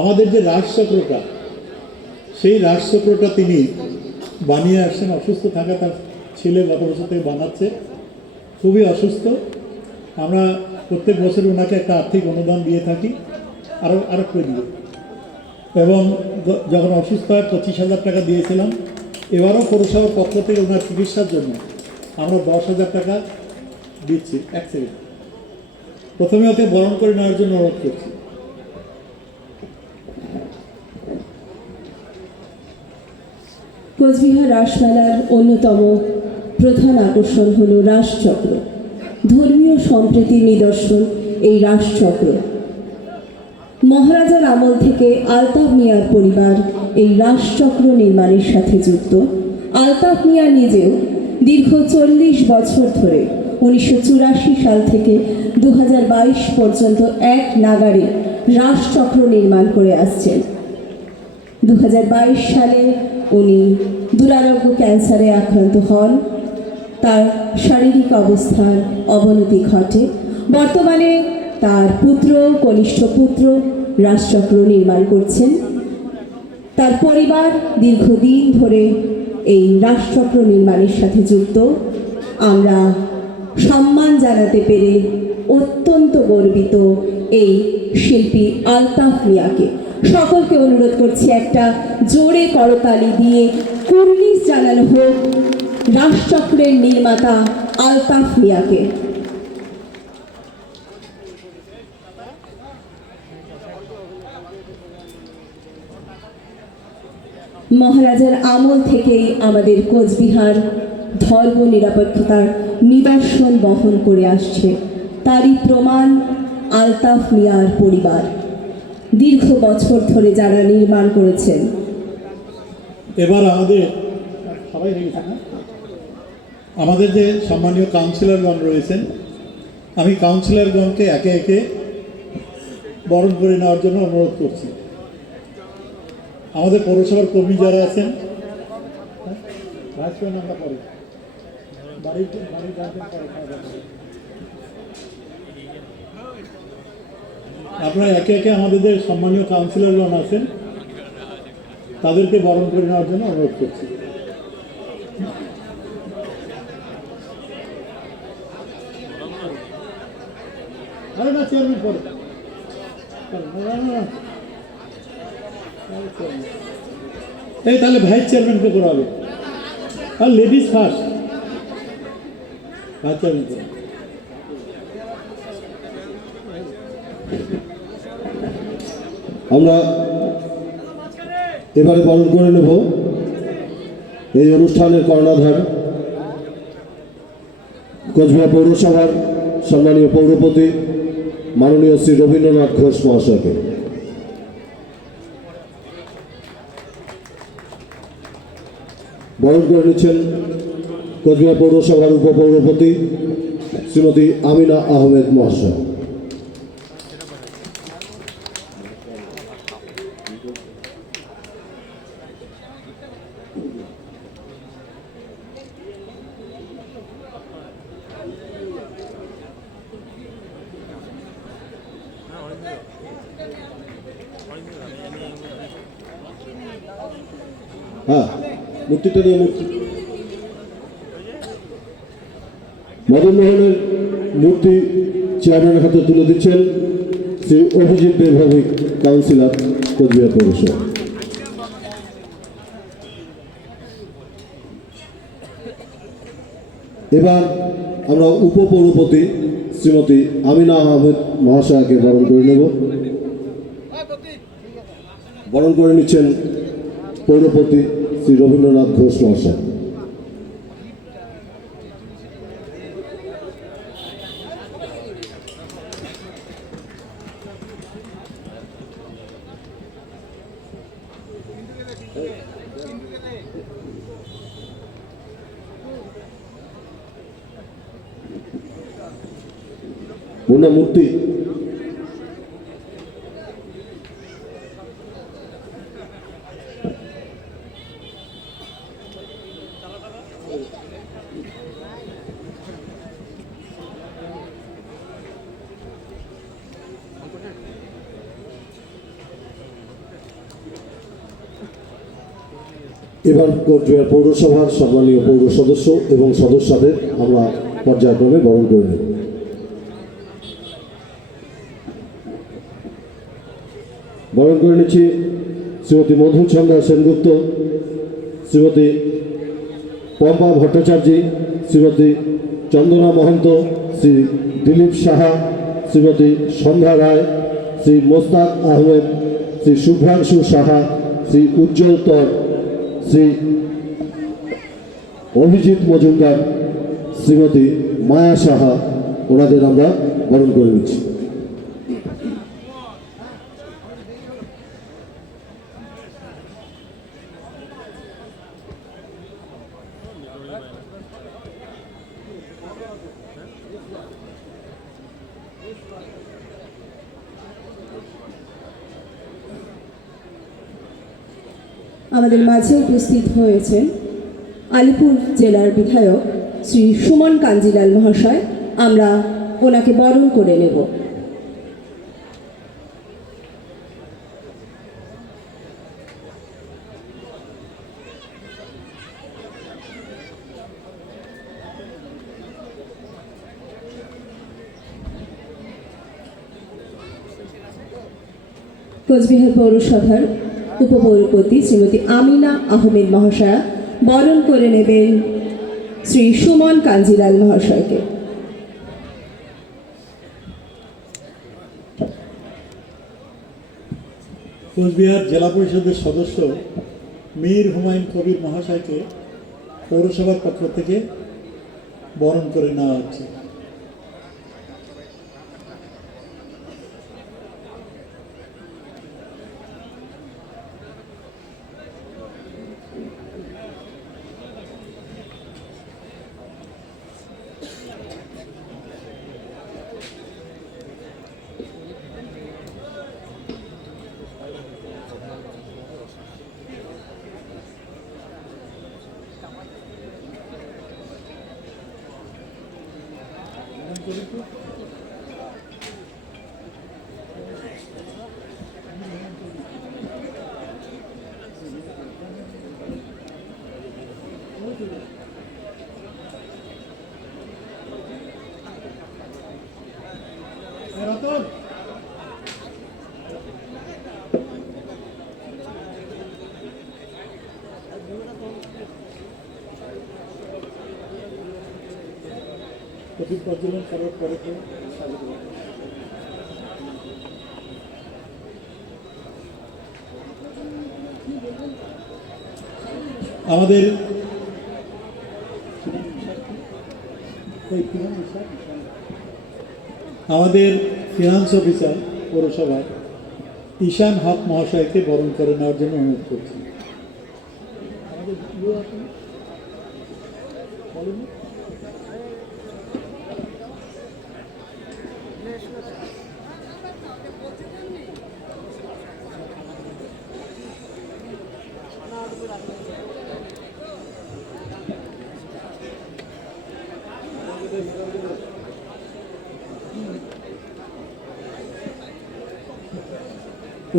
আমাদের যে রাজচক্রটা, সেই রাজচক্রটা তিনি বানিয়ে আসছেন, অসুস্থ থাকা তার ছেলে গত বছর থেকে বানাচ্ছে। খুবই অসুস্থ। আমরা প্রত্যেক বছর ওনাকে একটা আর্থিক অনুদান দিয়ে থাকি আরও আরও করে দিও এবং যখন অসুস্থ হয়, পঁচিশ হাজার টাকা দিয়েছিলাম। এবারও পৌরসভার পক্ষ থেকে ওনার চিকিৎসার জন্য আমরা দশ হাজার টাকা দিচ্ছি, এক সেকেন্ড। প্রথমে ওকে বরণ করে নেওয়ার জন্য অনুরোধ করছি। কোচবিহার রাসমেলার অন্যতম প্রধান আকর্ষণ হল রাসচক্র। ধর্মীয় সম্প্রীতির নিদর্শন এই রাসচক্র। মহারাজার আমল থেকে আলতাফ মিয়ার পরিবার এই রাসচক্র নির্মাণের সাথে যুক্ত। আলতাফ মিয়া নিজেও দীর্ঘ চল্লিশ বছর ধরে উনিশশো চুরাশি সাল থেকে দু হাজার বাইশ পর্যন্ত এক নাগারে রাসচক্র নির্মাণ করে আসছেন। দু হাজার বাইশ সালে উনি দুরারোগ্য ক্যান্সারে আক্রান্ত হন। তার শারীরিক অবস্থার অবনতি ঘটে। বর্তমানে তার পুত্র, কনিষ্ঠ পুত্র রাজচক্র নির্মাণ করছেন। তার পরিবার দীর্ঘদিন ধরে এই রাজচক্র নির্মাণের সাথে যুক্ত। আমরা সম্মান জানাতে পেরে অত্যন্ত গর্বিত এই শিল্পী আলতাফ মিয়াকে। সকলকে অনুরোধ করছি একটা জোরে করতালি দিয়ে কুর্নিশ জানানো হোক রাজচক্রের নির্মাতা আলতাফ মিয়াকে। মহারাজার আমল থেকেই আমাদের কোচবিহার ধর্ম নিরপেক্ষতার নিদর্শন বহন করে আসছে। তারই প্রমাণ আলতাফ মিয়ার পরিবার। দীর্ঘ বছর ধরে যারা নির্মাণ করেছেন। এবার আমাদের সবাই হয়ে? আমাদের যে সম্মানীয় কাউন্সিলরগণ রয়েছেন, আমি কাউন্সিলরগণকে একে একে বরণ করে নেওয়ার জন্য অনুরোধ করছি। আমাদের পৌরসভার কর্মী যারা আছেন? রাজকীয় আমরা পরে আপনারা একে একে আমাদের যে সম্মানীয় কাউন্সিলরগণ আছেন, তাদেরকে বরণ করে নেওয়ার জন্য অনুরোধ করছি। চেয়ারম্যান পরে। এই তাহলে ভাইস চেয়ারম্যানকে করা হবে আর লেডিস ফার্স্ট আমরা এবারে বরণ করে নেব এই অনুষ্ঠানের কর্ণাধার কোচবিহার পৌরসভার সম্মানীয় পৌরপতি মাননীয় শ্রী রবীন্দ্রনাথ ঘোষ মহাশয়কে। বরণ করে নিচ্ছেন কোচবিহার পৌরসভার উপপৌরপতি শ্রীমতী আমিনা আহমেদ মহাশয়। হ্যাঁ মূর্তিটা নিয়ে মূর্তি মদন মোহনের মূর্তি চেয়ারম্যানের হাতে তুলে দিচ্ছেন শ্রী অভিজিৎ বেভাবিক কাউন্সিলর কোচবিহার পৌরসভা। এবার আমরা উপপৌরপতি শ্রীমতী আমিনা আহমেদ মহাশয়াকে বরণ করে নেব। বরণ করে নিচ্ছেন পৌরপতি শ্রী রবীন্দ্রনাথ ঘোষ মহাশয়। পূর্ণমূর্তি এবার কোচবিহার পৌরসভার সম্মানীয় পৌর সদস্য এবং সদস্যদের আমরা পর্যায়ক্রমে বরণ করে নেব। বরণ করে নিচ্ছি শ্রীমতী মধুচন্দ্রা সেনগুপ্ত, শ্রীমতী পম্পা ভট্টাচার্য, শ্রীমতী চন্দনা মহন্ত, শ্রী দিলীপ সাহা, শ্রীমতী সন্ধ্যা রায়, শ্রী মোস্তাক আহমেদ, শ্রী শুভ্রাংশু সাহা, শ্রী উজ্জ্বল তর, শ্রী অভিজিৎ মজুমদার, শ্রীমতী মায়া সাহা, ওনাদের আমরা বরণ করে নিচ্ছি। আমাদের মাঝে উপস্থিত হয়েছেন আলিপুর জেলার বিধায়ক শ্রী সুমন কাঞ্জিলাল মহাশয়। আমরা ওনাকে বরণ করে নেব। কোচবিহার পৌরসভার উপপৌরপতি শ্রীমতী আমিনা আহমেদ মহাশয়া বরণ করে নেবেন শ্রী সুমন কাঞ্জিলাল মহাশয়কে। কোচবিহার জেলা পরিষদের সদস্য মীর হুমায়ুন কবির মহাশয়কে পৌরসভার পক্ষ থেকে বরণ করে নেওয়া হচ্ছে। Espíritu প্রজ্বলন করার পরে স্বাগত। আমাদের আমাদের ফিনান্স অফিসার পৌরসভায় ঈশান হক মহাশয়কে বরণ করে নেওয়ার জন্য অনুরোধ করছি। আমাদের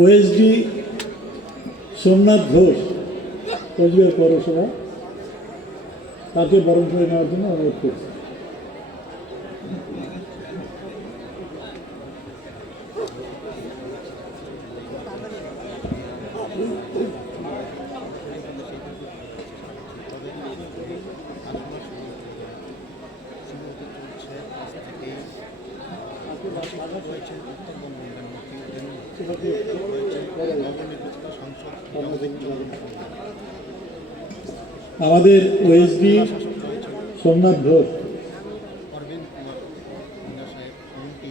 ওএসডি সোমনাথ ঘোষ কোচবিহার পৌরসভা। তাকে বরণ করে নেওয়ার জন্য অনুরোধ করছি। আমাদের ওএসডি সোমনাথ ঘোষ অরবিন্দ কুমার ইন্দ্র সাহেব এমনকি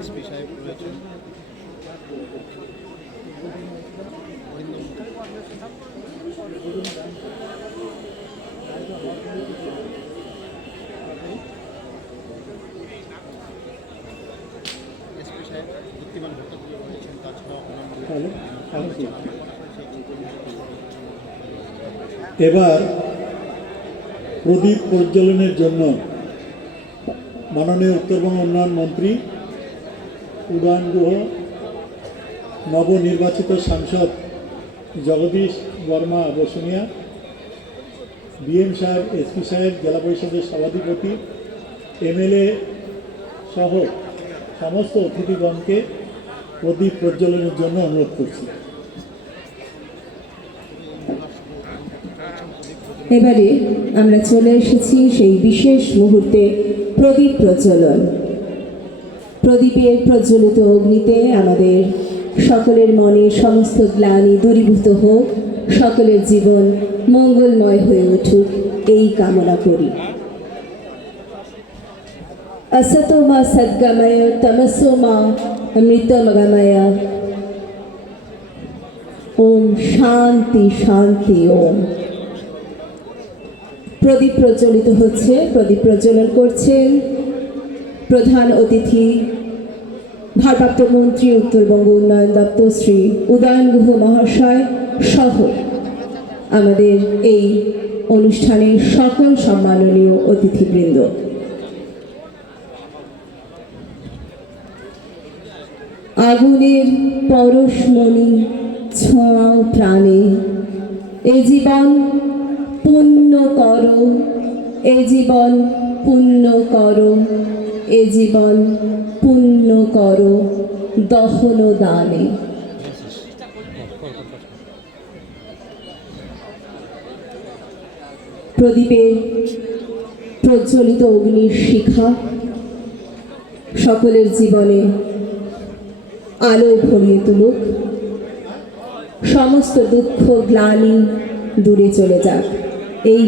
এসপি সাহেব রয়েছেন অরিন্দম এসপি সাহেব বুদ্ধিমান ভট্টাচার্য রয়েছেন তাছাড়াও অন্যান্য তাহলে আর কি? এবার প্রদীপ প্রজ্বলনের জন্য মাননীয় উত্তরবঙ্গ উন্নয়ন মন্ত্রী উদয়ন গুহ, নবনির্বাচিত সাংসদ জগদীশ বর্মা বসুনিয়া, বিএম সাহেব এসপি সাহেব জেলা পরিষদের সভাধিপতি, এমএলএ সহ সমস্ত অতিথিগণকে প্রদীপ প্রজ্বলনের জন্য অনুরোধ করছি। এবারে আমরা চলে এসেছি সেই বিশেষ মুহূর্তে প্রদীপ প্রজ্বলন প্রদীপের প্রজ্বলিত অগ্নিতে আমাদের সকলের মনে সমস্ত গ্লানি দূরীভূত হোক সকলের জীবন মঙ্গলময় হয়ে উঠুক এই কামনা করি असतो मा सद्गमय तमसो मा अमृतमगमय ওম শান্তি শান্তি ওম প্রদীপ প্রজ্বলিত হচ্ছে, প্রদীপ প্রজ্বলন করছেন প্রধান অতিথি, ভারপ্রাপ্ত মন্ত্রী উত্তরবঙ্গ উন্নয়ন দপ্তর শ্রী উদয়ন গুহ মহাশয় সহ আমাদের এই অনুষ্ঠানের সকল সম্মাননীয় অতিথিবৃন্দ। আগুনের পরশমণি ছোঁয়াও প্রাণে, এ জীবন পুণ্য করো। এ জীবন পুণ্য করো। এ জীবন পুণ্য করো। দহন দানে। প্রদীপের প্রজ্বলিত অগ্নির শিখা। সকলের জীবনে আলোয় ভরিয়ে তুলুক। সমস্ত দুঃখ, গ্লানি দূরে চলে যাক।